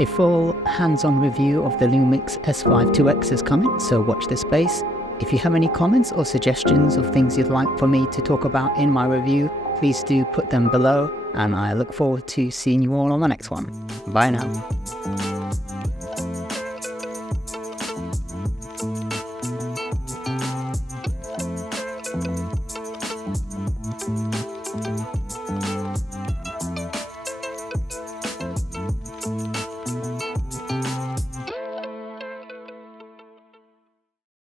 A full hands-on review of the Lumix S5IIX is coming, so watch this space. If you have any comments or suggestions of things you'd like for me to talk about in my review, please do put them below, and I look forward to seeing you all on the next one. Bye now.